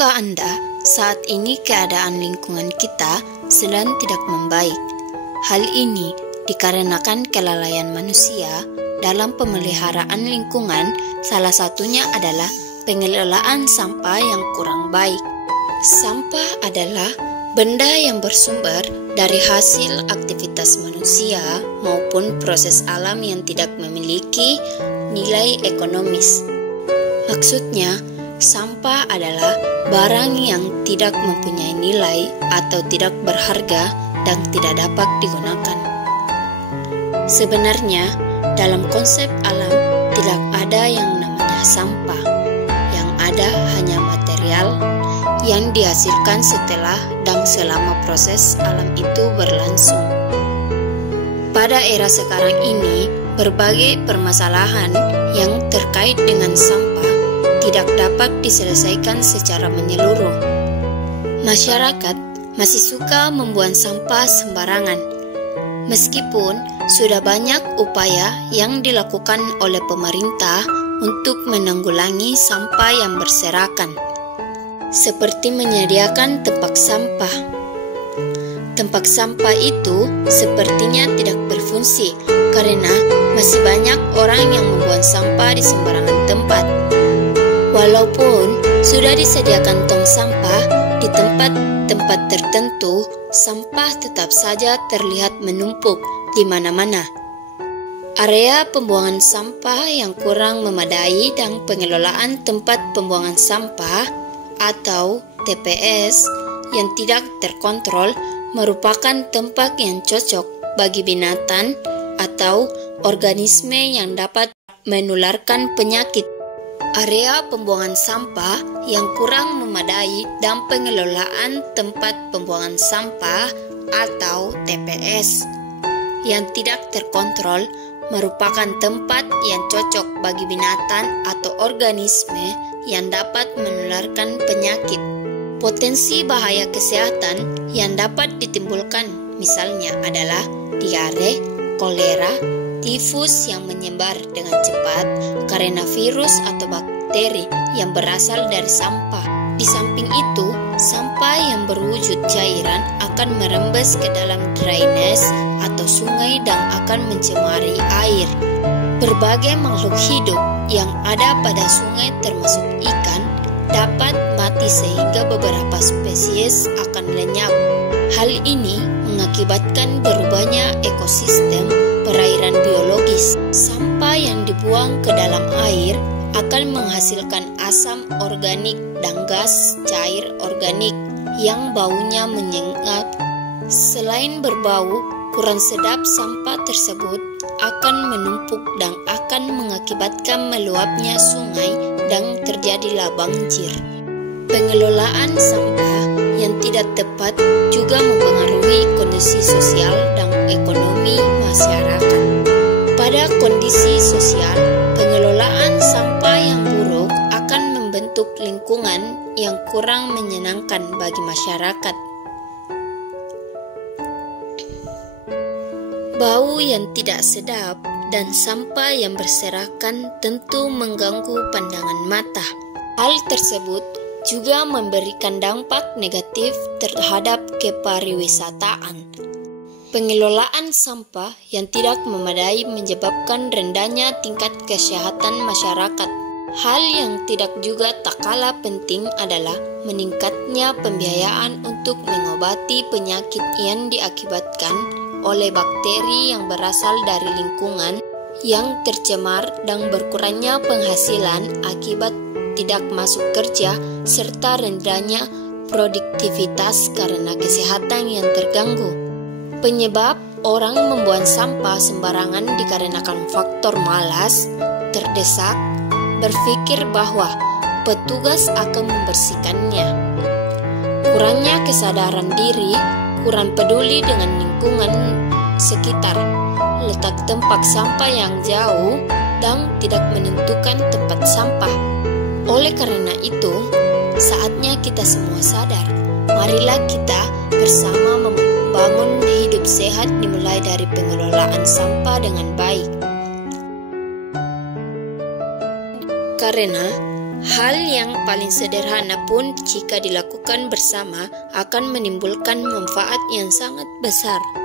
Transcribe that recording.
Tahukah Anda, saat ini keadaan lingkungan kita sedang tidak membaik. Hal ini dikarenakan kelalaian manusia dalam pemeliharaan lingkungan, salah satunya adalah pengelolaan sampah yang kurang baik. Sampah adalah benda yang bersumber dari hasil aktivitas manusia maupun proses alam yang tidak memiliki nilai ekonomis. Maksudnya, sampah adalah barang yang tidak mempunyai nilai atau tidak berharga dan tidak dapat digunakan. Sebenarnya, dalam konsep alam tidak ada yang namanya sampah. Yang ada hanya material yang dihasilkan setelah dan selama proses alam itu berlangsung. Pada era sekarang ini, berbagai permasalahan yang terkait dengan sampah tidak dapat diselesaikan secara menyeluruh. Masyarakat masih suka membuang sampah sembarangan. Meskipun sudah banyak upaya yang dilakukan oleh pemerintah untuk menanggulangi sampah yang berserakan, seperti menyediakan tempat sampah. Tempat sampah itu sepertinya tidak berfungsi karena masih banyak orang yang membuang sampah di sembarangan tempat. Walaupun sudah disediakan tong sampah di tempat-tempat tertentu, sampah tetap saja terlihat menumpuk di mana-mana. Area pembuangan sampah yang kurang memadai dan pengelolaan tempat pembuangan sampah atau TPS yang tidak terkontrol merupakan tempat yang cocok bagi binatang atau organisme yang dapat menularkan penyakit. Area pembuangan sampah yang kurang memadai dan pengelolaan tempat pembuangan sampah atau TPS yang tidak terkontrol merupakan tempat yang cocok bagi binatang atau organisme yang dapat menularkan penyakit. Potensi bahaya kesehatan yang dapat ditimbulkan misalnya adalah diare, kolera, tifus yang menyebar dengan cepat karena virus atau bakteri yang berasal dari sampah. Di samping itu, sampah yang berwujud cairan akan merembes ke dalam drainase atau sungai dan akan mencemari air. Berbagai makhluk hidup yang ada pada sungai termasuk ikan dapat mati sehingga beberapa spesies akan lenyap. Hal ini mengakibatkan berubahnya ekosistem perairan biologis. Sampah yang dibuang ke dalam air akan menghasilkan asam organik dan gas cair organik yang baunya menyengat. Selain berbau kurang sedap, sampah tersebut akan menumpuk dan akan mengakibatkan meluapnya sungai dan terjadilah banjir. Pengelolaan sampah yang tidak tepat juga mempengaruhi kondisi sosial dan ekonomi masyarakat. Pada kondisi sosial, pengelolaan sampah yang buruk akan membentuk lingkungan yang kurang menyenangkan bagi masyarakat. Bau yang tidak sedap dan sampah yang berserakan tentu mengganggu pandangan mata. Hal tersebut juga memberikan dampak negatif terhadap kepariwisataan. Pengelolaan sampah yang tidak memadai menyebabkan rendahnya tingkat kesehatan masyarakat. Hal yang tidak juga tak kalah penting adalah meningkatnya pembiayaan untuk mengobati penyakit yang diakibatkan oleh bakteri yang berasal dari lingkungan yang tercemar dan berkurangnya penghasilan akibat tidak masuk kerja serta rendahnya produktivitas karena kesehatan yang terganggu. Penyebab orang membuang sampah sembarangan dikarenakan faktor malas, terdesak, berpikir bahwa petugas akan membersihkannya, kurangnya kesadaran diri, kurang peduli dengan lingkungan sekitar, letak tempat sampah yang jauh, dan tidak menentukan tempat sampah. Oleh karena itu, saatnya kita semua sadar. Marilah kita bersama membangun hidup sehat dimulai dari pengelolaan sampah dengan baik. Karena Hal yang paling sederhana pun jika dilakukan bersama akan menimbulkan manfaat yang sangat besar.